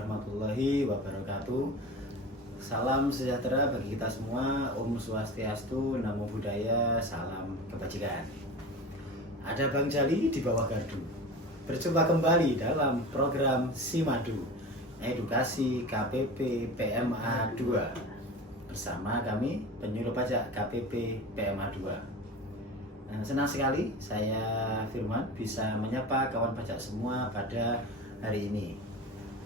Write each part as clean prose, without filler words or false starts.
warahmatullahi wabarakatuh. Salam sejahtera bagi kita semua. Om Swastiastu, Namo Buddhaya, salam kebajikan. Ada Bang Jali di bawah gardu. Berjumpa kembali dalam program Simadu Edukasi KPP PMA 2 bersama kami penyuluh pajak KPP PMA 2. Senang sekali saya Firman bisa menyapa kawan pajak semua pada hari ini.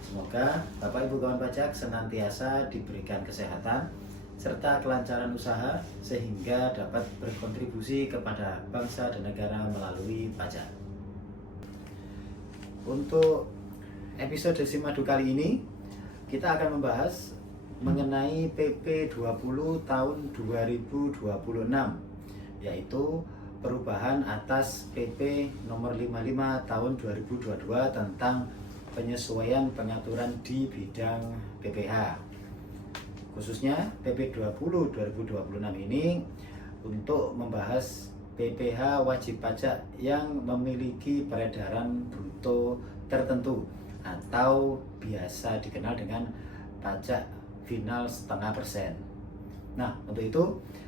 Semoga Bapak Ibu kawan pajak senantiasa diberikan kesehatan serta kelancaran usaha sehingga dapat berkontribusi kepada bangsa dan negara melalui pajak. Untuk episode Simadu kali ini kita akan membahas mengenai PP 20 tahun 2026, yaitu perubahan atas PP nomor 55 tahun 2022 tentang penyesuaian pengaturan di bidang PPh. Khususnya PP 20 2026 ini untuk membahas PPh wajib pajak yang memiliki peredaran bruto tertentu atau biasa dikenal dengan pajak final 0,5%. Nah, untuk itu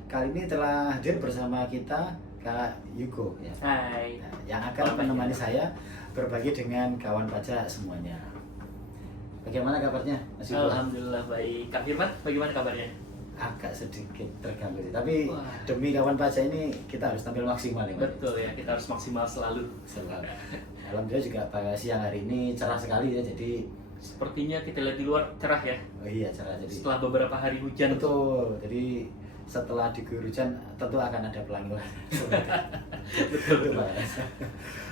kali ini telah hadir bersama kita Kak Yugo ya. Hai. Yang akan menemani saya berbagi dengan kawan pajak semuanya. Bagaimana kabarnya, Mas Yugo? Alhamdulillah baik. Kak Firman, bagaimana kabarnya? Agak sedikit terganggu sih, tapi Wah. demi kawan pajak ini kita harus tampil maksimal ya. Betul ya, kita harus maksimal selalu. Selalu. Alhamdulillah juga pada siang hari ini cerah sekali ya, jadi Sepertinya kita lihat di luar cerah ya. oh iya cerah jadi. Setelah beberapa hari hujan. Betul. Jadi setelah diguyur hujan tentu akan ada pelangi. Betul.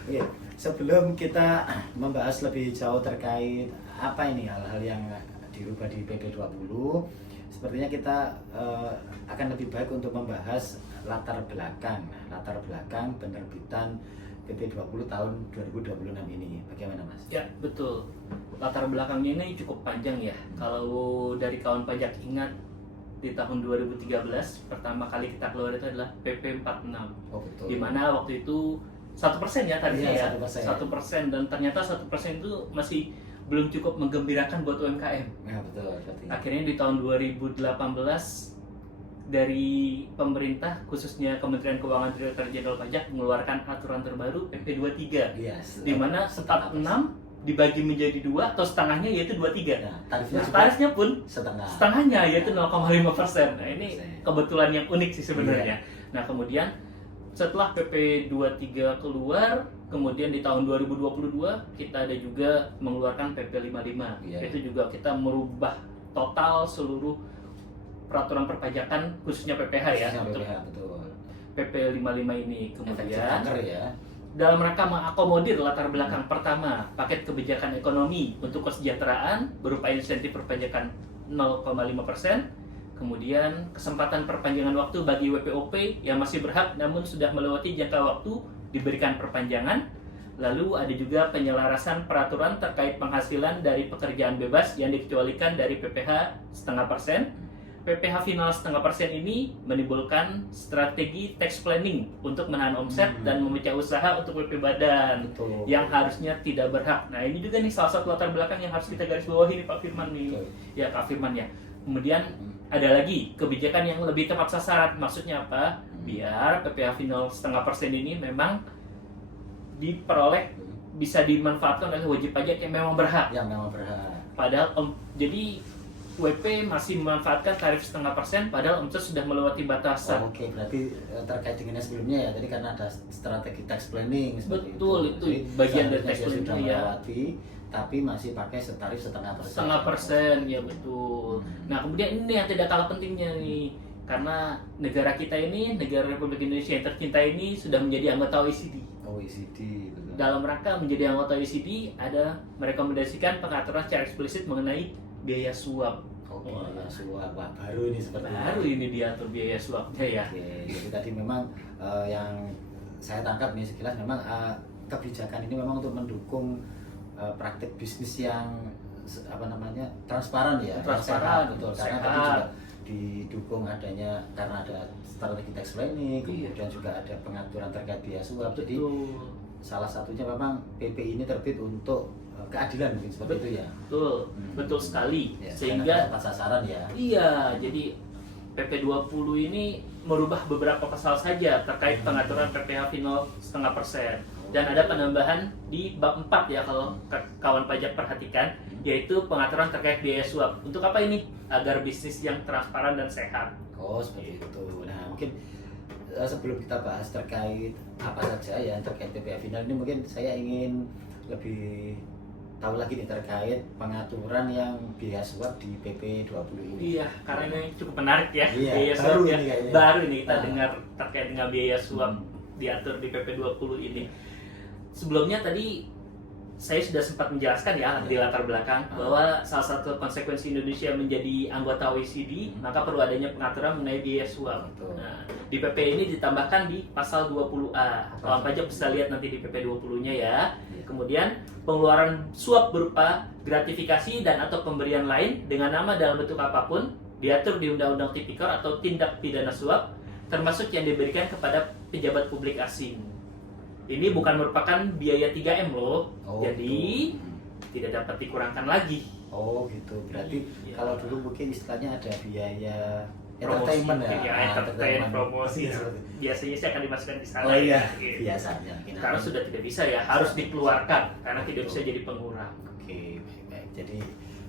Oke, sebelum kita membahas lebih jauh terkait apa ini hal-hal yang dirubah di PP 20, sepertinya kita akan lebih baik untuk membahas latar belakang penerbitan PP 20 tahun 2026 ini. Bagaimana, Mas? Ya, betul. Latar belakangnya ini cukup panjang ya. Kalau dari kawan pajak ingat di tahun 2013 pertama kali kita keluar itu adalah PP 46. Oh, betul. Di mana waktu itu 1% ya tarifnya Iya, ya. 1%. 1% dan ternyata 1% itu masih belum cukup menggembirakan buat UMKM. Ya, betul, berarti. Akhirnya di tahun 2018 dari pemerintah khususnya Kementerian Keuangan Direktorat Jenderal Pajak mengeluarkan aturan terbaru PP 23 Yes. di mana start 6 dibagi menjadi 2 atau setengahnya yaitu 23. Nah, tarifnya Nah, juga tarifnya pun setengah. setengahnya yaitu 0,5%. Nah, ini kebetulan yang unik sih sebenarnya. Nah, kemudian setelah PP 23 keluar, kemudian di tahun 2022 kita ada juga mengeluarkan PP 55. Iya. Itu juga kita merubah total seluruh peraturan perpajakan khususnya PPh ya. Khususnya Untuk PPh, betul. PP 55 ini Efek kemudian Ciptaker ya. dalam rangka mengakomodir latar belakang pertama paket kebijakan ekonomi untuk kesejahteraan berupa insentif perpajakan 0,5%, kemudian kesempatan perpanjangan waktu bagi WPOP yang masih berhak namun sudah melewati jangka waktu diberikan perpanjangan, lalu ada juga penyelarasan peraturan terkait penghasilan dari pekerjaan bebas yang dikecualikan dari PPh 0,5%. PPh final 0,5% ini menimbulkan strategi tax planning untuk menahan omset dan memecah usaha untuk WP badan Betul. yang harusnya tidak berhak. Nah, ini juga nih salah satu latar belakang yang harus kita garis bawahi nih Pak Firman nih. Betul. Ya Kak Firman ya. Kemudian ada lagi kebijakan yang lebih tepat sasaran. Maksudnya apa? Biar PPh final 0,5% ini memang diperoleh bisa dimanfaatkan oleh wajib pajak yang memang berhak. Yang memang berhak. Padahal jadi WP masih memanfaatkan tarif 0,5% padahal omset sudah melewati batasan. Oh, oke, berarti terkait dengan yang sebelumnya ya, tadi karena ada strategi tax planning seperti Betul, itu bagian dari tax planning sudah ya. melewati, tapi masih pakai tarif 0,5%. 0,5% ya betul. Nah kemudian ini yang tidak kalah pentingnya nih, karena negara kita ini, negara Republik Indonesia yang tercinta ini sudah menjadi anggota OECD. OECD, betul. Dalam rangka menjadi anggota OECD ada merekomendasikan pengaturan secara eksplisit mengenai biaya suap. Oke, ya, suap. Wah, baru ini seperti Baru ini diatur biaya suapnya ya. Oke, jadi tadi memang yang saya tangkap nih sekilas memang kebijakan ini memang untuk mendukung praktik bisnis yang transparan ya, Transparan, yang sehat, betul. Karena sehat. tadi juga didukung adanya karena ada strategi tax planning, Iya. kemudian juga ada pengaturan terkait biaya suap. Jadi Betul. salah satunya memang PP ini terbit untuk keadilan mungkin seperti itu ya. Betul, betul sekali. Ya, Sehingga tepat sasaran ya. iya, jadi PP 20 ini merubah beberapa pasal saja terkait pengaturan PPh final 0,5%. Dan ada penambahan di bab 4 ya kalau kawan pajak perhatikan, yaitu pengaturan terkait biaya suap. Untuk apa ini? Agar bisnis yang transparan dan sehat. Oh seperti itu. Nah mungkin sebelum kita bahas terkait apa saja ya terkait PPh final ini, mungkin saya ingin lebih tahu lagi nih terkait pengaturan yang biaya suap di PP 20 ini. Iya, karena ini cukup menarik ya. Iya, Biaya baru suap ya. ini kayaknya. Baru ini kita Ah. dengar terkait dengan biaya suap diatur di PP 20 ini. Sebelumnya tadi saya sudah sempat menjelaskan ya di latar belakang bahwa salah satu konsekuensi Indonesia menjadi anggota OECD, maka perlu adanya pengaturan mengenai biaya suap. Betul. Nah, di PP ini ditambahkan di pasal 20A. Kawan pajak bisa lihat nanti di PP 20-nya ya. Kemudian pengeluaran suap berupa gratifikasi dan atau pemberian lain dengan nama dalam bentuk apapun diatur di Undang-Undang Tipikor atau tindak pidana suap, termasuk yang diberikan kepada pejabat publik asing. Ini bukan merupakan biaya 3M loh, Oh, jadi betul. tidak dapat dikurangkan lagi. Oh gitu. Berarti Iya. kalau dulu mungkin istilahnya ada biaya Promosi, entertainment ya. ya, Ah, entertain, promosi. Iya, Nah, seperti itu. biasanya sih akan dimasukkan di sana. Oh iya, Gitu. biasanya. Sekarang sudah tidak bisa ya, harus dikeluarkan karena tidak bisa jadi pengurang. Oke, baik. Jadi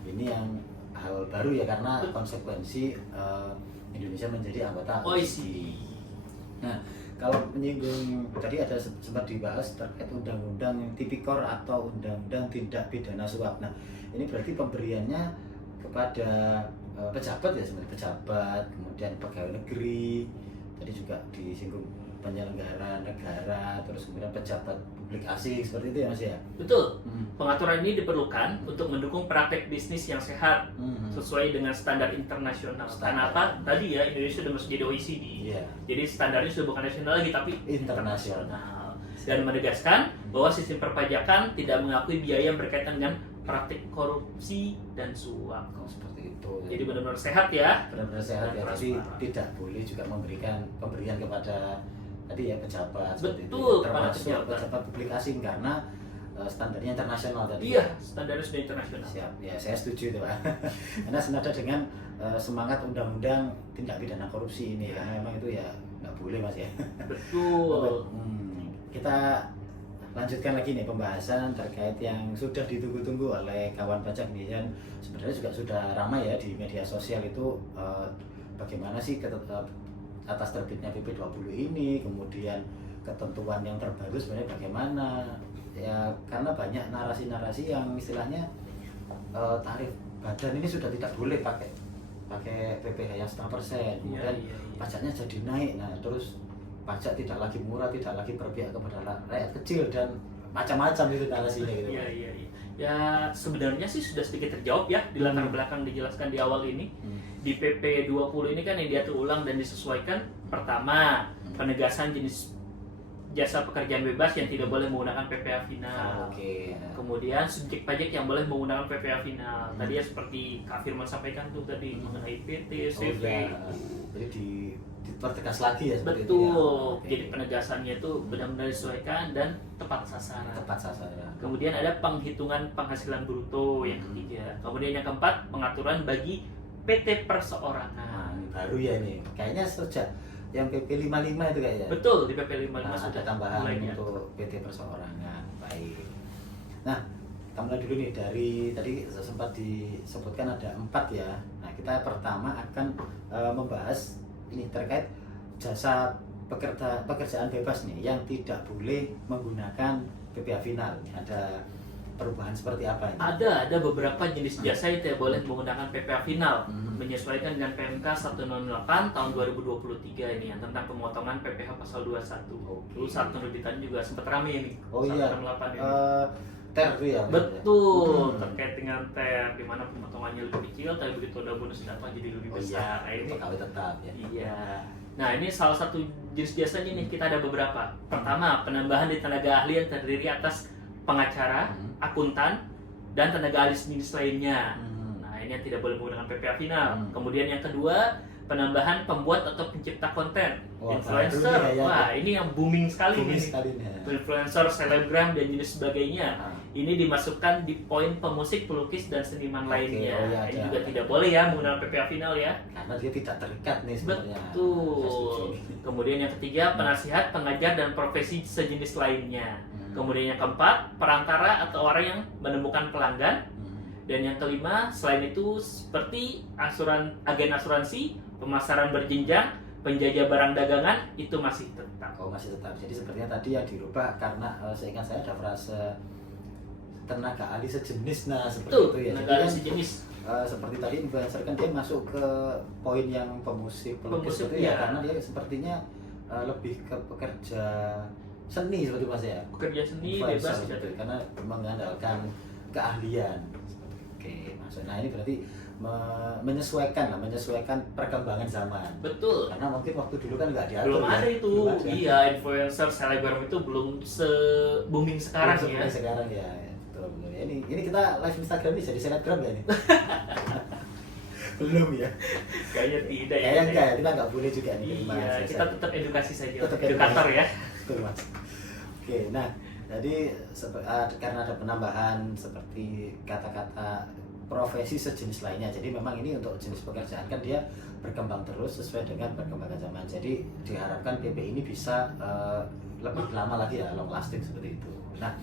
ini yang hal baru ya karena konsekuensi Indonesia menjadi anggota OECD. Nah, kalau menyinggung tadi ada sempat dibahas terkait undang-undang tipikor atau undang-undang tindak pidana suap. Nah, ini berarti pemberiannya kepada pejabat ya, sebenarnya pejabat, kemudian pegawai negeri, tadi juga disinggung penyelenggara negara, terus kemudian pejabat publik asing seperti itu ya Mas ya. Betul. Pengaturan ini diperlukan untuk mendukung praktek bisnis yang sehat sesuai dengan standar internasional. Standar. Kenapa? Tadi ya Indonesia sudah masuk jadi OECD. Iya. Jadi standarnya sudah bukan nasional lagi tapi Internasional. Dan menegaskan bahwa sistem perpajakan tidak mengakui biaya yang berkaitan dengan praktik korupsi dan suap. Oh, seperti itu. Jadi benar-benar sehat ya. benar-benar sehat ya, Dan tapi transparan. tidak boleh juga memberikan pemberian kepada tadi ya pejabat seperti itu. Betul, kepada Termasuk pejabat. pejabat publik asing karena standarnya internasional tadi. Iya, standarnya sudah internasional. Siap, ya saya setuju itu Pak. Karena senada dengan semangat undang-undang tindak pidana korupsi ini karena memang itu ya nggak boleh Mas ya. Betul. Kita lanjutkan lagi nih pembahasan terkait yang sudah ditunggu-tunggu oleh kawan pajak nih, dan sebenarnya juga sudah ramai ya di media sosial itu bagaimana sih atas terbitnya PP 20 ini, kemudian ketentuan yang terbaru sebenarnya bagaimana ya, karena banyak narasi-narasi yang istilahnya tarif badan ini sudah tidak boleh pakai PPh yang 0,5%, kemudian pajaknya jadi naik, nah terus pajak tidak lagi murah, tidak lagi berpihak kepada rakyat kecil dan macam-macam itu narasinya gitu. Iya, iya, iya. Ya sebenarnya sih sudah sedikit terjawab ya di latar belakang dijelaskan di awal ini. Di PP 20 ini kan yang diatur ulang dan disesuaikan, pertama penegasan jenis jasa pekerjaan bebas yang tidak boleh menggunakan PPh final. Oke. Kemudian subjek pajak yang boleh menggunakan PPh final. Tadi ya seperti Kak Firman sampaikan tuh tadi mengenai PT, CV. Jadi dipertegas lagi ya seperti Betul. itu ya. Oke. Jadi penegasannya itu benar-benar disesuaikan dan tepat sasaran. Tepat sasaran. Kemudian ada penghitungan penghasilan bruto yang ketiga. Kemudian yang keempat, pengaturan bagi PT perseorangan. Nah, ini baru ya ini. Kayaknya sejak yang PP 55 itu kayaknya. Betul, di PP 55 Nah, sudah ada tambahan mulai ya. untuk PT perseorangan. Baik. Nah, kita mulai dulu nih dari tadi sempat disebutkan ada 4 ya. Nah, kita pertama akan membahas ini terkait jasa pekerjaan bebas nih yang tidak boleh menggunakan PPh final. Ada perubahan seperti apa ini? Ada beberapa jenis jasa yang tidak boleh menggunakan PPh final, menyesuaikan dengan PMK 108 tahun 2023 ini yang tentang pemotongan PPh pasal 21. Dulu saat penerbitan juga sempat rame ini. Oh iya. 168 ini. TER itu ya. Betul, terkait dengan TER di mana pemotongannya lebih kecil tapi begitu ada bonus dapat jadi lebih Oh besar. iya, Ini pegawai tetap ya. iya. Nah, ini salah satu jenis jasanya nih, kita ada beberapa. Pertama, penambahan di tenaga ahli yang terdiri atas pengacara, akuntan, dan tenaga ahli jenis lainnya. Nah, ini yang tidak boleh menggunakan PPh final. Kemudian yang kedua, penambahan pembuat atau pencipta konten, Wah, influencer. baru nih, ya. Wah, ini yang booming sekali Booming nih. sekali nih. Influencer, selebgram dan jenis sebagainya. Ah. Ini dimasukkan di poin pemusik, pelukis dan seniman Oke, lainnya. oh iya, Ini ada. juga tidak boleh ya menggunakan PPA final ya. Karena dia tidak terikat nih sebenarnya. Saya Betul. setuju. Kemudian yang ketiga, penasihat, pengajar dan profesi sejenis lainnya. Hmm. Kemudian yang keempat, perantara atau orang yang menemukan pelanggan. Dan yang kelima, selain itu seperti agen asuransi, pemasaran berjenjang, penjajah barang dagangan, itu masih tetap. Oh, masih tetap. Jadi sepertinya tadi yang dirubah karena seingat saya ada frase tenaga ahli sejenis, nah seperti Betul, itu ya. tenaga Jadi ahli kan, sejenis. seperti tadi influencer kan dia masuk ke poin yang pemusik, pelukis Pemusik, itu ya, ya. karena dia sepertinya lebih ke pekerja seni seperti Mas ya. Pekerja seni Influencer bebas gitu, gitu. karena mengandalkan keahlian. Oke, maksud. Nah ini berarti menyesuaikan perkembangan zaman. Betul. Karena mungkin waktu dulu kan nggak diatur. Belum ya. ada itu. Belum ada. Iya, influencer, selebgram itu belum se-booming sekarang Belum ya. seperti sekarang ya. Betul, betul. Ini kita live Instagram nih jadi selebgram ya ini. Belum ya. Kayaknya tidak ya. Kayaknya enggak ya, kita nggak boleh juga nih. Iya, kita tetap edukasi saja. Tetap Edukator edukasi. ya. Betul Mas. Oke, nah jadi karena ada penambahan seperti kata-kata profesi sejenis lainnya. Jadi memang ini untuk jenis pekerjaan kan dia berkembang terus sesuai dengan perkembangan zaman. Jadi diharapkan PP ini bisa lebih lama lagi ya, long lasting seperti itu. Nah,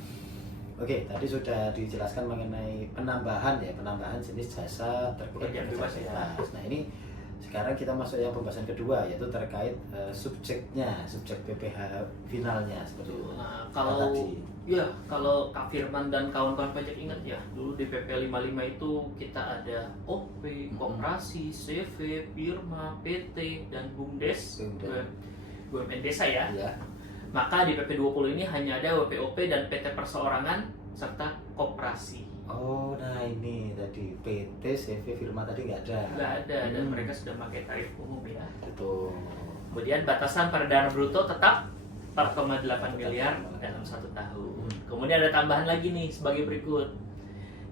oke, tadi sudah dijelaskan mengenai penambahan jenis jasa terkait Pekerjaan bebas ya. Nah, ini sekarang kita masuk yang pembahasan kedua, yaitu terkait subjek PPH finalnya seperti itu. Nah, kalau Kak Firman dan kawan-kawan pajak ingat ya, dulu di PP 55 itu kita ada OP, koperasi, CV, firma, PT, dan BUMDes, BUMN desa ya. Iya. Maka di PP 20 ini hanya ada WPOP dan PT perseorangan serta koperasi. Oh, nah ini tadi PT, CV, firma tadi nggak ada. Nggak ada, dan mereka sudah pakai tarif umum ya. Betul. Kemudian batasan pada dana bruto tetap 4,8 miliar dalam 1 tahun. Kemudian ada tambahan lagi nih sebagai berikut.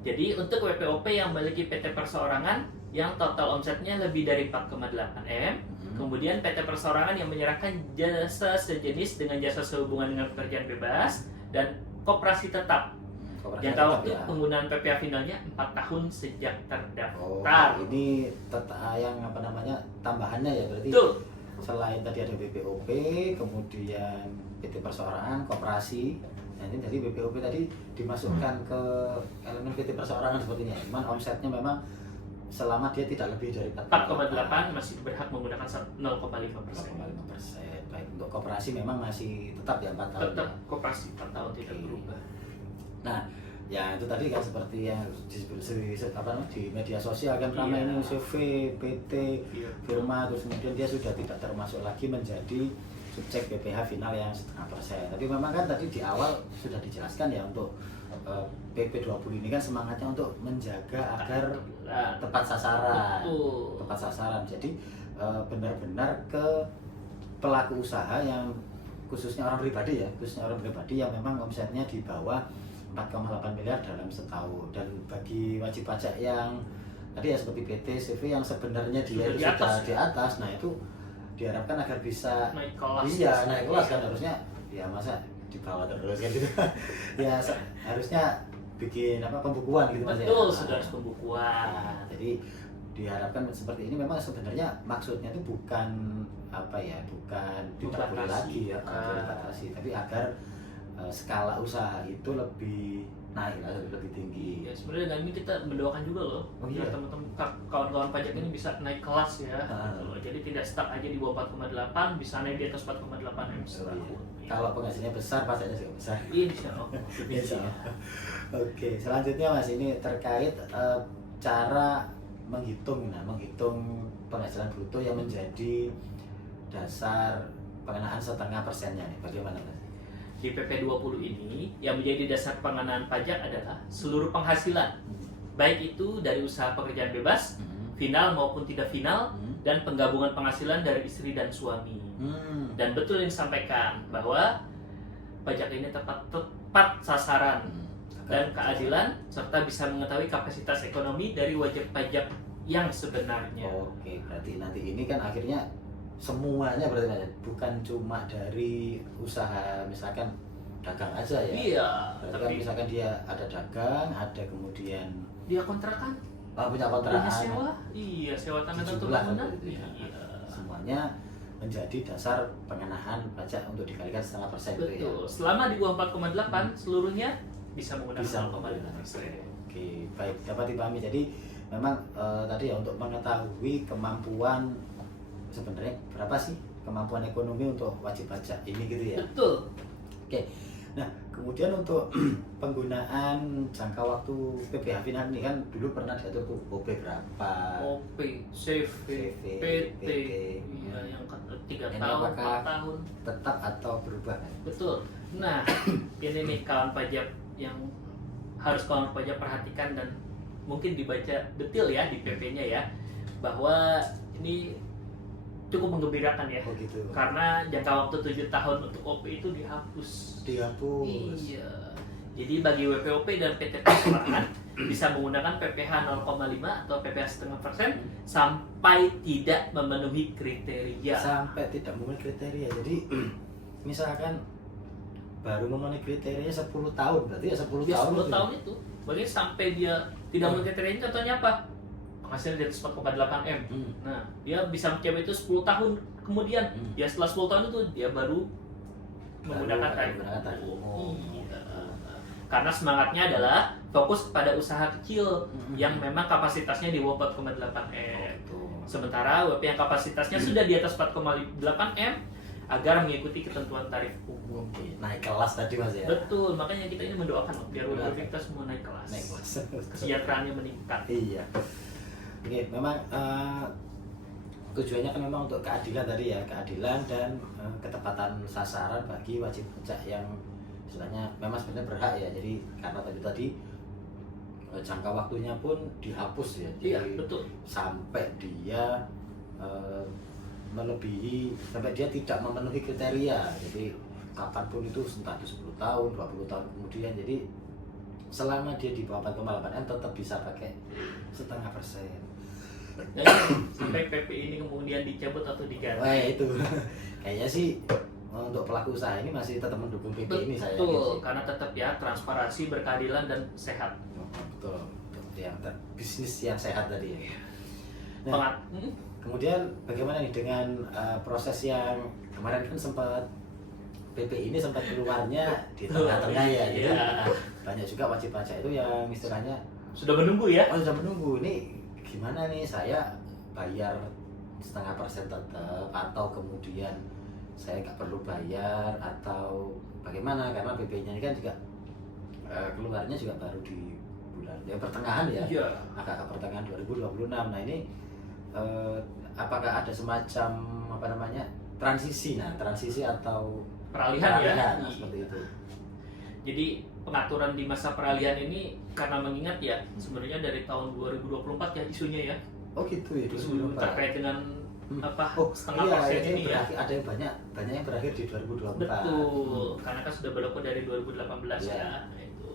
Jadi untuk WPOP yang memiliki PT perseorangan yang total omsetnya lebih dari 4,8 M, kemudian PT perseorangan yang menyerahkan jasa sejenis dengan jasa sehubungan dengan pekerjaan bebas, dan koperasi tetap. Jangka waktu penggunaan PPA finalnya 4 tahun sejak terdaftar. Oh, ini yang tambahannya ya berarti. Betul. Selain tadi ada BPOP, kemudian PT perseorangan, koperasi. Nah, ini dari BPOP tadi dimasukkan ke elemen PT perseorangan sepertinya. Cuman omsetnya memang selama dia tidak lebih dari 4,8 masih berhak menggunakan 0,5%. 0,5%. Baik, untuk koperasi memang masih tetap ya 4 tahun. Tetap Ya? koperasi 4 tahun tidak Oke. berubah. Nah, ya itu tadi kan seperti yang disebut di media sosial kan ramai Iya. ini CV, PT, Iya. firma, terus kemudian dia sudah tidak termasuk lagi menjadi subjek PPH final yang 0,5%. Tapi memang kan tadi di awal sudah dijelaskan ya untuk PP 20 ini kan semangatnya untuk menjaga agar tepat sasaran. Betul. Tepat sasaran. Jadi benar-benar ke pelaku usaha yang khususnya orang pribadi yang memang omsetnya di bawah 4,8 miliar dalam setahun. Dan bagi wajib pajak yang tadi ya seperti PT, CV yang sebenarnya dia Sudah di atas, nah itu diharapkan agar bisa naik kelas. iya naik kelas kan, harusnya ya masa di bawah terus kan gitu. Ya harusnya bikin pembukuan gitu Mas ya. Betul, sudah harus pembukuan. Nah, jadi diharapkan seperti ini. Memang sebenarnya maksudnya itu bukan bukan tidak boleh lagi ya, dibatasi, tapi agar skala usaha itu lebih naik lah, lebih tinggi. Ya sebenarnya dengan ini kita mendoakan juga loh, biar teman-teman kawan-kawan pajak ini bisa naik kelas ya. Jadi tidak stuck aja di bawah 4,8, bisa naik di atas 4,8 M setahun. Kalau penghasilannya besar, pajaknya juga besar. Insya Allah. Insya Allah. Oke, selanjutnya Mas, ini terkait cara menghitung penghasilan bruto yang menjadi dasar pengenaan 0,5%-nya nih. Bagaimana Mas? Di PP 20 ini yang menjadi dasar pengenaan pajak adalah seluruh penghasilan, baik itu dari usaha pekerjaan bebas, final maupun tidak final, dan penggabungan penghasilan dari istri dan suami. Dan betul yang disampaikan bahwa pajak ini tepat sasaran dan keadilan, serta bisa mengetahui kapasitas ekonomi dari wajib pajak yang sebenarnya. Oke, berarti nanti ini kan akhirnya semuanya berarti Mas, bukan cuma dari usaha misalkan dagang aja ya. Iya, Berarti kan tapi misalkan dia ada dagang, ada kemudian dia kontrakan, punya punya kontrakan, sewa, iya sewa tanah dan jumlah bangunan, gitu ya. iya. Semuanya menjadi dasar pengenaan pajak untuk dikalikan 0,5% itu ya. Betul. Selama di bawah 4,8 seluruhnya bisa menggunakan Bisa 0,5%. Oke, baik, dapat dipahami. Jadi memang tadi ya untuk mengetahui kemampuan sebenarnya berapa sih kemampuan ekonomi untuk wajib pajak ini gitu ya. Betul. Oke. Nah, kemudian untuk penggunaan jangka waktu PPh final ini kan dulu pernah diatur tuh OP berapa? OP, CV, PT, iya, yang 3 Ini tahun, apakah 4 tahun. tetap atau berubah? Betul. Nah, ini nih kawan pajak yang harus kawan pajak perhatikan dan mungkin dibaca detail ya di PP-nya ya, bahwa ini cukup menggembirakan ya. Oh gitu. Karena jangka waktu 7 tahun untuk OP itu dihapus. Dihapus. Iya. Jadi bagi WPOP dan PT Perorangan bisa menggunakan PPh 0,5 atau PPh 0,5% sampai tidak memenuhi kriteria. Sampai tidak memenuhi kriteria. Jadi misalkan baru memenuhi kriteria 10 tahun, berarti ya 10 Dia tahun. 10 tahun itu. Bagi sampai dia tidak memenuhi kriteria, contohnya apa? Penghasilan di atas 4,8 M. Nah, dia bisa mencapai itu 10 tahun kemudian. Ya setelah 10 tahun itu dia baru menggunakan tarif umum. Iya. Karena semangatnya adalah fokus pada usaha kecil yang memang kapasitasnya di bawah 4,8 M. Sementara WP yang kapasitasnya sudah di atas 4,8 M agar mengikuti ketentuan tarif umum. Oke, naik kelas tadi Mas ya. Betul, makanya kita ini mendoakan loh, biar WP kita semua naik kelas. Naik kelas. Kesejahteraannya meningkat. Iya. Oke, memang tujuannya kan memang untuk keadilan tadi ya, keadilan dan ketepatan sasaran bagi wajib pajak yang istilahnya memang sebenarnya berhak ya. Jadi karena tadi jangka waktunya pun dihapus ya. Jadi Iya, betul. sampai dia melebihi, sampai dia tidak memenuhi kriteria. Jadi kapanpun itu entah itu 10 tahun, 20 tahun kemudian. Jadi selama dia di bawah 4,8 M tetap bisa pakai 0,5%. Dan sampai PP ini kemudian dicabut atau diganti. Wah itu kayaknya sih untuk pelaku usaha ini masih tetap mendukung PP ini saya yakin Betul, sih. karena tetap ya transparansi, berkeadilan dan sehat. Betul, yang bisnis yang sehat tadi ya. Pengat. Kemudian bagaimana nih dengan proses yang kemarin kan sempat PP ini sempat keluarnya di tengah-tengah ya. Jadi banyak juga wajib pajak itu yang istilahnya Sudah menunggu ya? sudah menunggu nih gimana nih saya bayar 0,5% tetap atau kemudian saya nggak perlu bayar atau bagaimana, karena PP-nya ini kan juga keluarnya juga baru di bulan pertengahan ya, Iya. agak pertengahan 2026. Nah ini apakah ada semacam apa namanya transisi atau Peralihan ya. seperti itu. Jadi pengaturan di masa peralihan ini karena mengingat ya sebenarnya dari tahun 2024 ya isunya ya. Oh gitu ya, Isu terkait dengan apa setengah iya, persen ini ini ya. ada yang banyak yang berakhir di 2024. Betul, karena kan sudah berlaku dari 2018 Iya. ya. Nah, itu.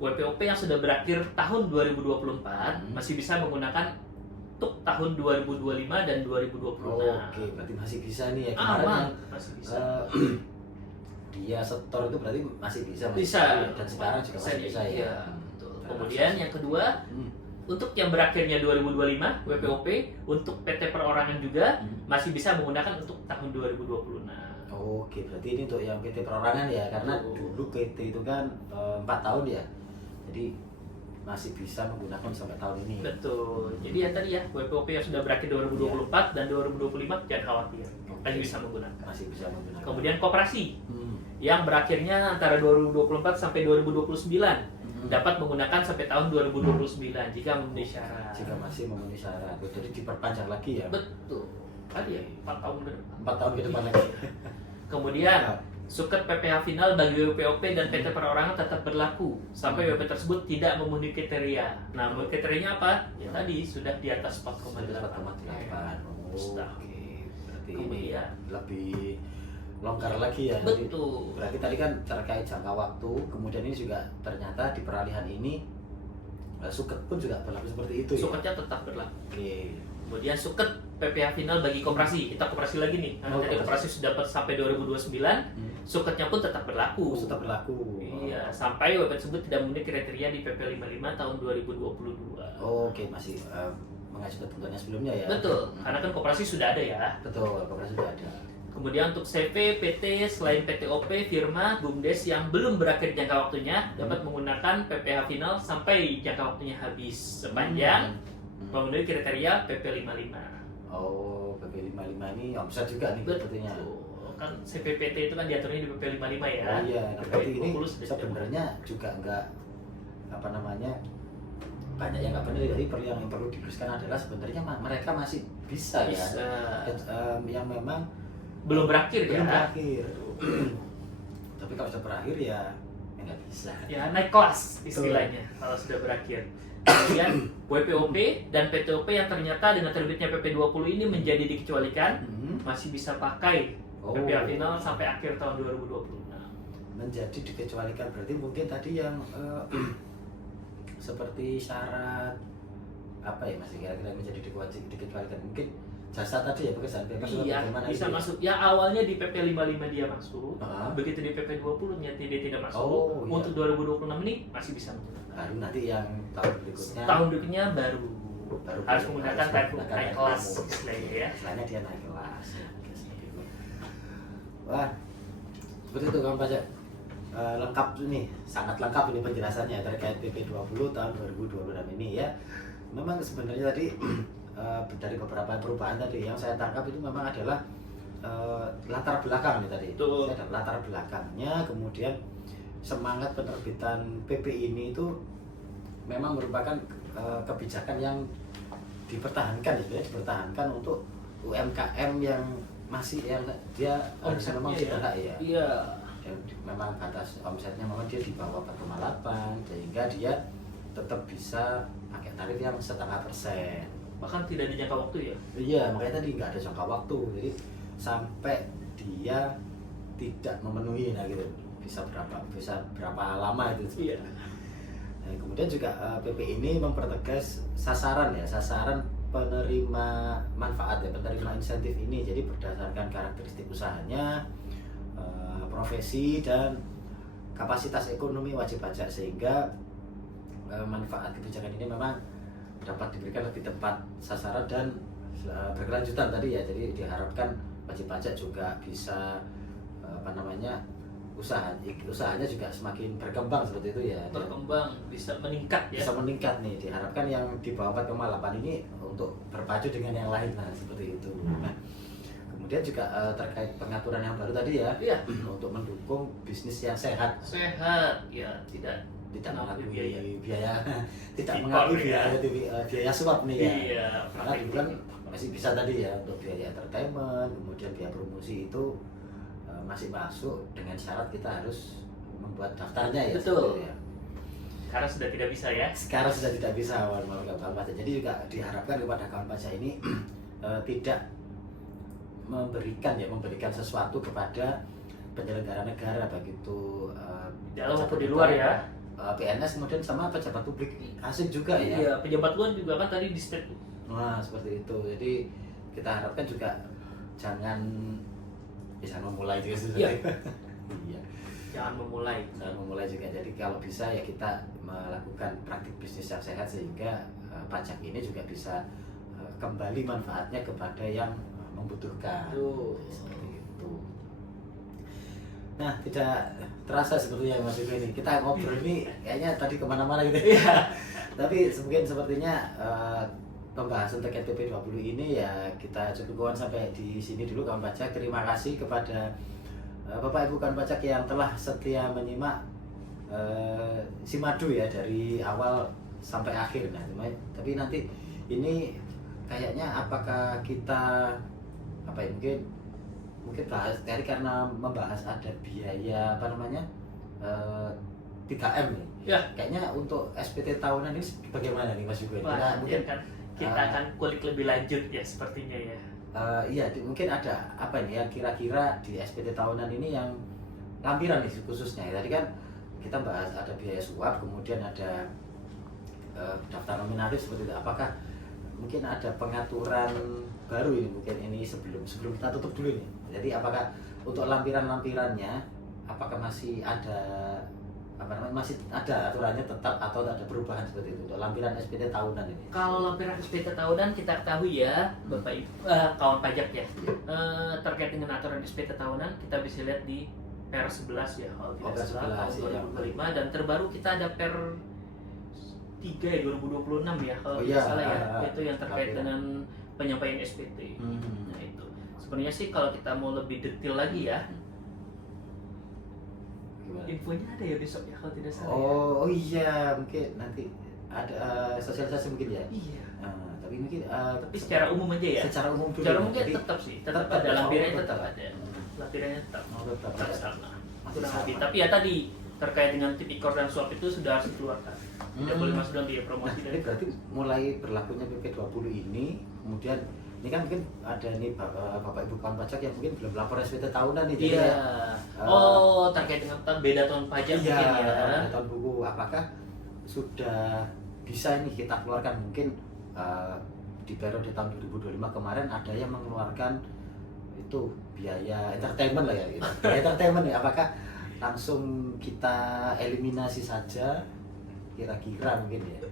WPOP yang sudah berakhir tahun 2024 masih bisa menggunakan untuk tahun 2025 dan 2026. Oke, berarti masih bisa nih ya. Aman, masih bisa. Dia setor itu berarti masih bisa. Bisa. Dan sekarang juga masih bisa ya. Iya, betul. Kemudian yang kedua, untuk yang berakhirnya 2025 WPOP untuk PT Perorangan juga masih bisa menggunakan untuk tahun 2026. Oke, berarti ini untuk yang PT Perorangan ya, karena dulu PT itu kan 4 tahun ya. Jadi masih bisa menggunakan sampai tahun ini. Betul. Jadi yang tadi ya WPOP yang sudah berakhir 2024 dan 2025 jangan khawatir, masih bisa menggunakan. Masih bisa menggunakan. Kemudian koperasi yang berakhirnya antara 2024 sampai 2029 dapat menggunakan sampai tahun 2029 jika memenuhi syarat. Jika masih memenuhi syarat, jadi diperpanjang lagi ya. Betul. Tadi ya 4 tahun ke depan. 4 tahun ke depan lagi. Kemudian suket PPh final bagi WPOP dan PT Perorangan tetap berlaku sampai WP tersebut tidak memenuhi kriteria. Nah, kriterianya apa? Ya tadi sudah di atas 4,8. Oke, berarti Kemudian ini lebih longgar lagi ya. betul. Berarti tadi kan terkait jangka waktu, kemudian ini juga ternyata di peralihan ini Suket pun juga berlaku seperti itu ya. Suketnya tetap berlaku. Oke. Kemudian suket PPh final bagi koperasi. Kita koperasi lagi nih. Karena tadi koperasi sudah dapat sampai 2029, suketnya pun tetap berlaku. Tetap berlaku. Iya, sampai WP tersebut tidak memenuhi kriteria di PP 55 tahun 2022. Oke, masih mengacu ketentuannya sebelumnya ya. Betul, karena kan koperasi sudah ada ya. Betul, koperasi sudah ada. Kemudian untuk CV, PT, selain PTOP, firma, BUMDes yang belum berakhir jangka waktunya dapat menggunakan PPh final sampai jangka waktunya habis sepanjang memenuhi kriteria PP 55. Oh, PP 55 ini omset juga nih sepertinya. Kan CPPT itu kan diaturnya di PP 55 ya. Oh iya, nah, berarti ini 20 sudah sebenarnya juga enggak apa namanya banyak yang nggak benar. Jadi yang perlu diluruskan adalah sebenarnya mereka masih bisa. Ya yang memang belum berakhir belum ya. berakhir. Tapi kalau sudah berakhir ya nggak bisa. Ya naik kelas istilahnya kalau sudah berakhir. Kemudian WPOP dan PTOP yang ternyata dengan terbitnya PP 20 ini menjadi dikecualikan masih bisa pakai PPh final sampai akhir tahun 2026. Menjadi dikecualikan berarti mungkin tadi yang seperti syarat apa ya masih kira-kira menjadi dikecualikan mungkin jasa tadi ya pekerjaan bebas iya, bisa itu masuk. Ya awalnya di PP 55 dia masuk. Begitu di PP 20 nya dia tidak masuk. Iya. Untuk 2026 ini masih bisa menggunakan. Baru nanti yang tahun berikutnya. Tahun berikutnya baru harus menggunakan naik kelas istilahnya ya. Istilahnya dia naik kelas. Wah, seperti itu kawan pajak. Lengkap ini, sangat lengkap ini penjelasannya terkait PP 20 tahun 2026 ini ya. Memang sebenarnya tadi dari beberapa perubahan tadi yang saya tangkap itu memang adalah latar belakang nih tadi. Ada latar belakangnya, kemudian semangat penerbitan PP ini itu memang merupakan kebijakan yang dipertahankan, sebenarnya dipertahankan untuk UMKM yang masih yang dia harusnya memang sudah ya. Iya. Yang memang batas omsetnya memang dia di bawah 4,8 sehingga dia tetap bisa pakai tarif yang 0,5%. Bahkan tidak ada jangka waktu ya? Iya, makanya tadi nggak ada jangka waktu, jadi sampai dia tidak memenuhi, nah gitu bisa berapa lama itu. Iya. Nah, kemudian juga PP ini mempertegas sasaran penerima manfaat ya, penerima insentif ini, jadi berdasarkan karakteristik usahanya, profesi dan kapasitas ekonomi wajib pajak sehingga manfaat kebijakan ini memang dapat diberikan lebih tepat sasaran dan berkelanjutan tadi ya. Jadi diharapkan wajib pajak juga bisa usahanya juga semakin berkembang seperti itu ya. Berkembang, bisa meningkat ya. Bisa meningkat nih. Diharapkan yang di bawah 4,8 ini untuk berpacu dengan yang lain lah seperti itu. Nah, kemudian juga terkait pengaturan yang baru tadi ya. Iya. Untuk mendukung bisnis yang sehat. Sehat ya, tidak mengakui biaya tidak Impor, mengakui ya. biaya suap nih ya. Iya, Karena dulu kan masih bisa tadi ya untuk biaya entertainment, kemudian biaya promosi itu masih masuk dengan syarat kita harus membuat daftarnya ya. Betul. Ya. Sekarang sudah tidak bisa ya. Sekarang sudah tidak bisa kawan pajak. Jadi juga diharapkan kepada kawan pajak ini tidak memberikan sesuatu kepada penyelenggara negara baik itu dalam maupun di luar ya. PNS kemudian sama pejabat publik asing juga ya. Iya, pejabat luar juga kan tadi di state. Nah, seperti itu. Jadi kita harapkan juga jangan memulai juga sih. Iya. Iya. Jangan memulai juga. Jadi kalau bisa ya kita melakukan praktik bisnis yang sehat sehingga pajak ini juga bisa kembali manfaatnya kepada yang membutuhkan. Seperti itu. Nah, tidak terasa sepertinya Mas Yuki ini. Kita ngobrol ini kayaknya tadi kemana-mana gitu. Iya. Tapi mungkin sepertinya pembahasan terkait PP 20 ini ya kita cukupkan sampai di sini dulu kawan pajak. Terima kasih kepada Bapak Ibu kawan pajak yang telah setia menyimak Simadu ya dari awal sampai akhir. Nah, tapi nanti ini kayaknya apakah kita mungkin bahas tadi karena membahas ada biaya 3M nih. Ya. Kayaknya untuk SPT tahunan ini bagaimana nih Mas Yugo? Mungkin kan kita akan kulik lebih lanjut ya sepertinya ya. Iya, mungkin ada apa nih ya kira-kira di SPT tahunan ini yang lampiran nih khususnya. Tadi kan kita bahas ada biaya suap, kemudian ada daftar nominatif seperti itu. Apakah mungkin ada pengaturan baru ini, mungkin ini sebelum kita tutup dulu ini. Jadi apakah untuk lampiran-lampirannya apakah masih ada masih ada aturannya tetap atau ada perubahan seperti itu untuk lampiran SPT tahunan ini? Kalau lampiran SPT tahunan kita ketahui ya, Bapak Ibu, kawan pajak ya, terkait dengan aturan SPT tahunan kita bisa lihat di Per 11 ya, kalau tidak salah tahun 2025, dan terbaru kita ada Per 3 ya 2026 ya kalau tidak salah ya, itu yang terkait dengan penyampaian SPT. Nah itu sebenarnya sih kalau kita mau lebih detail lagi ya, infonya ada ya besok ya kalau tidak salah. Oh iya, mungkin nanti ada sosialisasi mungkin ya. Iya. Tapi mungkin tapi secara umum aja ya. Secara umum dulu. Secara umum Jadi, tetap sih, tetap ada lampirannya, tetap ada. Lampirannya tetap. Tetap sama. Masih Kurang sama. lebih. Tapi ya tadi terkait dengan tipikor dan suap itu sudah harus dikeluarkan. Tidak boleh masuk dalam biaya promosi. Nah, ini berarti mulai berlakunya PP 20 ini, kemudian ini kan mungkin ada nih Bapak Ibu kawan pajak yang mungkin belum lapor SPT tahunan nih. Jadi iya. Terkait dengan beda tahun pajak iya, mungkin ya. tahun buku, apakah sudah bisa nih kita keluarkan mungkin di periode tahun 2025 kemarin ada yang mengeluarkan itu biaya entertainment lah ya, gitu. Biaya entertainment ya, apakah langsung kita eliminasi saja kira-kira mungkin ya?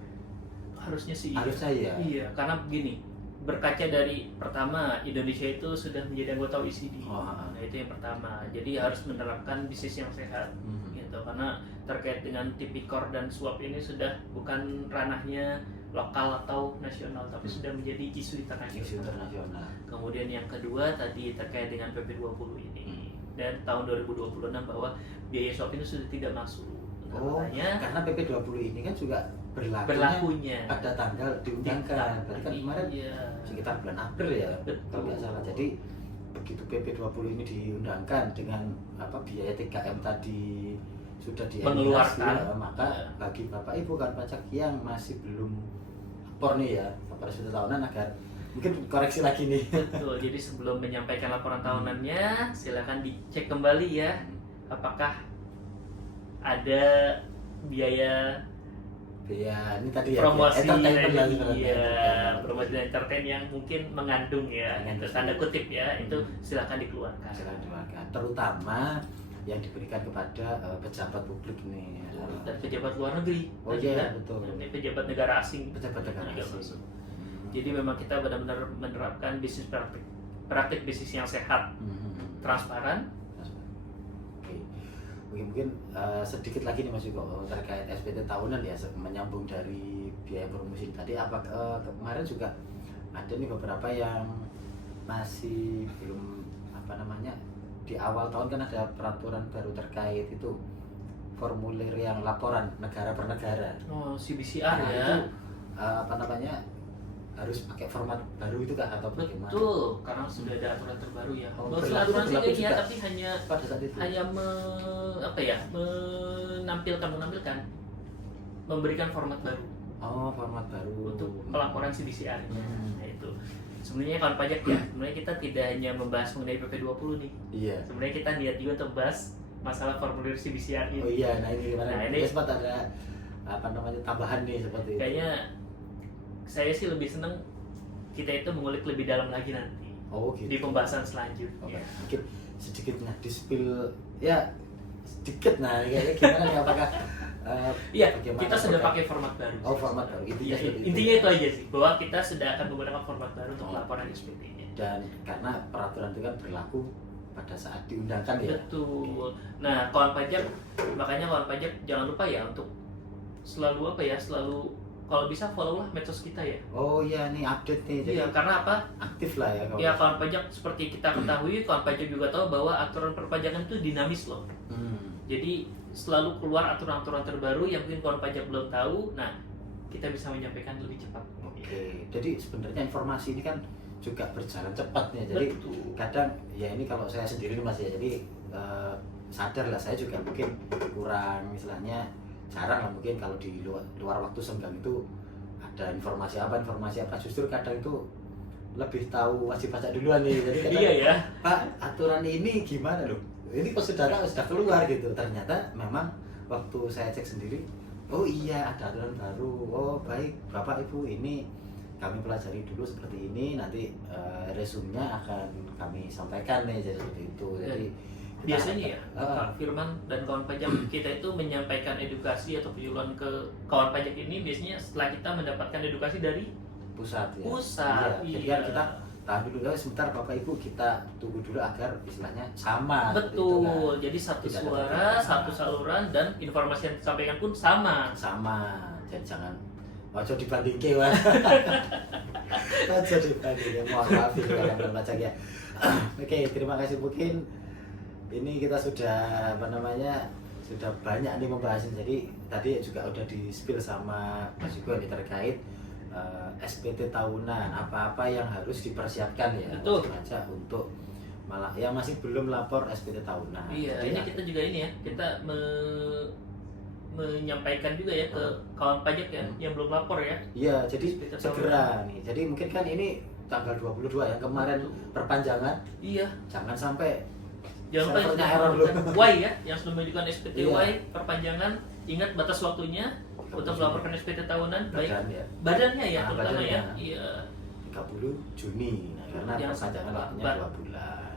Harusnya sih. Harusnya ya. Iya, karena begini, berkaca dari pertama Indonesia itu sudah menjadi anggota OECD. Nah itu yang pertama. Jadi harus menerapkan bisnis yang sehat, gitu. Karena terkait dengan tipikor dan suap ini sudah bukan ranahnya lokal atau nasional, tapi sudah menjadi isu internasional. Kemudian yang kedua tadi terkait dengan PP 20 ini, dan tahun 2026 bahwa biaya suap ini sudah tidak masuk. Karena PP 20 ini kan juga berlakunya pada tanggal diundangkan. Berarti kan kemarin sekitar bulan April ya, kalau nggak salah. Jadi begitu PP 20 ini diundangkan dengan biaya 3M tadi sudah dieliminasi, maka bagi Bapak Ibu kan pajak yang masih belum lapor nih ya, lapor SPT tahunan agar mungkin koreksi lagi nih. Betul. Jadi sebelum menyampaikan laporan tahunannya, silakan dicek kembali ya, apakah ada biaya ini tadi promosi ya, promosi dan entertain yang mungkin mengandung ya, tanda kutip ya, itu silakan dikeluarkan. Terutama yang diberikan kepada pejabat publik nih dan pejabat luar negeri. Oh iya, betul. Dan pejabat negara asing. Pejabat negara asing. Jadi memang kita benar-benar menerapkan bisnis praktik bisnis yang sehat, transparan. Mungkin sedikit lagi nih Mas Yuko terkait SPT tahunan ya, menyambung dari biaya promosi tadi. Kemarin juga ada nih beberapa yang masih belum di awal tahun kan ada peraturan baru terkait itu formulir yang laporan negara per negara. Oh, CBCR ya. Itu harus pakai format baru itu kah atau bagaimana? Betul, karena sudah ada aturan terbaru ya. Aturan sih ya, tapi hanya pada saat itu. Hanya memberikan format baru. Oh, format baru untuk pelaporan CBCR. Nah itu. Sebenarnya kawan pajak ya, sebenarnya kita tidak hanya membahas mengenai PP 20 nih. Iya. Sebenarnya kita niat juga untuk bahas masalah formulir CBCR ini. Oh iya, nah ini gimana? Nah, ini sempat ada tambahan nih seperti itu. Kayaknya saya sih lebih seneng kita itu mengulik lebih dalam lagi nanti. Oh gitu. Di pembahasan selanjutnya. Mungkin sedikit di-spill ya sedikit kayaknya gimana nih, apakah kita sudah pakai format baru. Oh, format baru. Intinya itu aja sih, bahwa kita sudah akan menggunakan format baru untuk laporan SPT-nya. Dan karena peraturan itu kan berlaku pada saat diundangkan ya. Betul. Nah, kawan pajak, makanya kawan pajak jangan lupa ya untuk selalu kalau bisa follow lah medsos kita ya. Oh iya, nih update nih. Jadi karena apa? Aktif lah ya. Ya, kawan pajak seperti kita ketahui, kawan pajak juga tahu bahwa aturan perpajakan itu dinamis loh. Jadi selalu keluar aturan-aturan terbaru yang mungkin kawan pajak belum tahu. Nah, kita bisa menyampaikan lebih cepat. Oke. Jadi sebenarnya informasi ini kan juga berjalan cepat nih. Jadi kadang ya ini kalau saya sendiri Mas ya. Jadi sadar lah, saya juga mungkin kurang istilahnya jarang lah mungkin kalau di luar waktu senggang itu ada informasi apa justru kadang itu lebih tahu wajib pajak duluan nih. Jadi kadang, iya ya, Pak, aturan ini gimana loh, ini kok sudah keluar gitu. Ternyata memang waktu saya cek sendiri oh iya ada aturan baru. Oh baik Bapak Ibu, ini kami pelajari dulu seperti ini, nanti resumenya akan kami sampaikan nih, jadi seperti itu. Jadi Biasanya ya, Pak Firman dan kawan pajak kita itu menyampaikan edukasi atau penyuluhan ke kawan pajak ini biasanya setelah kita mendapatkan edukasi dari pusat ya. pusat. Iya. Jadi kan kita tahan dulu ya, sebentar Bapak Ibu, kita tunggu dulu agar istilahnya sama. Betul. Gitu kan. Jadi satu Tidak ada suara, perbedaan. satu saluran, dan informasi yang disampaikan pun sama. Sama. Jadi jangan ojo dibandingke wah. Ojo dibandingke. Mohon maaf ini kalau pajak ya. Oke, terima kasih. Mungkin ini kita sudah sudah banyak nih membahasnya. Jadi tadi juga udah di-spill sama Mas Yugo ini terkait SPT tahunan, apa-apa yang harus dipersiapkan ya Betul. wajib pajak untuk malah yang masih belum lapor SPT tahunan. Iya, Jadi ini kita juga ini ya, kita menyampaikan juga ya ke kawan pajak ya yang belum lapor ya. Iya, jadi SPT segera nih. Jadi mungkin kan ini tanggal 22 yang kemarin perpanjangan, Iya. jangan sampai Jangan lupa yang servernya sudah error dulu. mengajukan Y ya, yang sudah mengajukan SPT Iya. Y perpanjangan, ingat batas waktunya untuk melaporkan SPT tahunan, baik Badan ya. badannya ya, Nah, terutama badannya. ya. Iya. 30 Juni. Nah, karena Yang perpanjangan waktunya lambat. 2 bulan.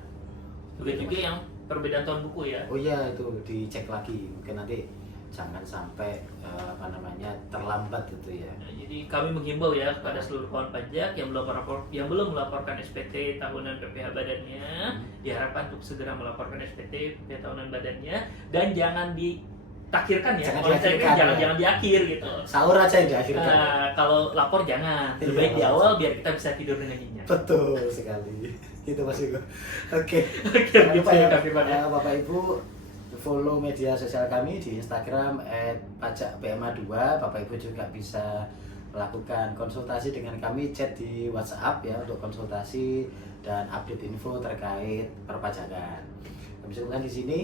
Begitu juga yang perbedaan tahun buku ya. Oh iya, itu dicek lagi. Mungkin nanti jangan sampai terlambat gitu ya. Nah, jadi kami menghimbau ya kepada seluruh kawan pajak yang belum melaporkan SPT tahunan PPh badannya, diharapkan untuk segera melaporkan SPT PPh tahunan badannya, dan jangan ditakhirkan ya. Jangan Kalau saya diakhirkan, jangan ya. jangan di akhir gitu. Sahur aja yang diakhirkan. Nah, kalau lapor jangan, lebih Iya, baik di lapor. awal biar kita bisa tidur dengan nyenyak. Betul sekali. Itu Mas Yugo. Oke. Oke, Jangan gitu lupa ya, ya Kak Firman ya. Bapak Ibu, follow media sosial kami di Instagram @pajakpma2. Bapak Ibu juga bisa melakukan konsultasi dengan kami, chat di WhatsApp ya untuk konsultasi dan update info terkait perpajakan. Kami cukupkan di sini.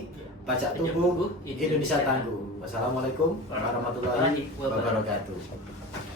Pajak Tubuh Indonesia Tangguh. Wassalamualaikum warahmatullahi wabarakatuh.